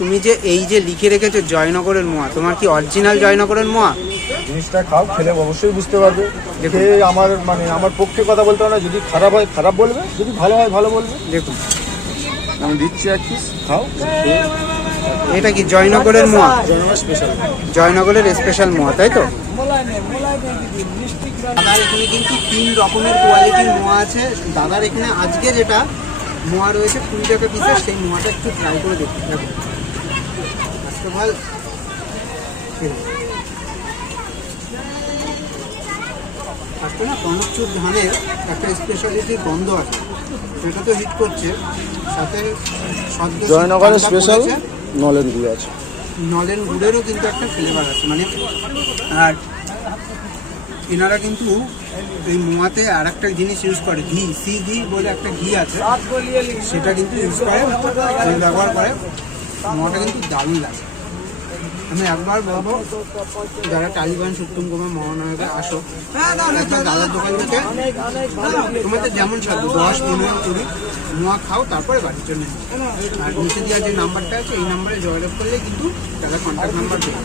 তুমি যে এই যে লিখে রেখেছো জয়নগরের মোয়া, তোমার কি অরিজিনাল জয়নগরের মোয়া? জিনিসটা খাও, খেলে অবশ্যই বুঝতে পারবে। খেয়ে আমার পক্ষে কথা বলতে হবে না। যদি খারাপ হয় খারাপ বলবে, যদি ভালো হয় ভালো বলবে। দেখুন আমি দিচ্ছি এক পিস, খাও। এটা কি জয়নগরের মোয়া? জয়নগর স্পেশাল, জয়নগরের স্পেশাল মোয়া, তাই তো? দাদার এখানে কিন্তু 3 রকমের কোয়ালিটির মোয়া আছে। দাদার এখানে আজকে যেটা মোয়া রয়েছে 20 টাকা পিসের, সেই মোয়াটা একটু ট্রাই করে দেখুন। দেখুন আজকে ভালো আজকে না কনকচুর ধানের একটা স্পেশালিটির গন্ধ আছে, সেটা তো হিট করছে। সাথে জয়নগরের স্পেশাল নলেন গুঁড়ো আছে, নলেন গুড়েরও কিন্তু একটা ফ্লেভার আছে মানে। আর এনারা কিন্তু এই মোয়াতে আর একটা জিনিস ইউজ করে, ঘি, ঘি বলে একটা ঘি আছে, সেটা কিন্তু ইউজ করে, ব্যবহার করে। মোয়াটা কিন্তু দারুণ লাগে। আমি একবার বলবো, যারা টালিগঞ্জ উত্তম কুমার মহানগরে আসো, একবার দাদার দোকান থেকে তোমাদের যেমন সাথে 10, 15, 20 মোয়া খাও, তারপরে বাড়ির জন্য। আর নিচে দেওয়ার যে নাম্বারটা আছে, এই নাম্বারে যোগাযোগ করলে কিন্তু দাদা কন্ট্যাক্ট নাম্বার দেবে।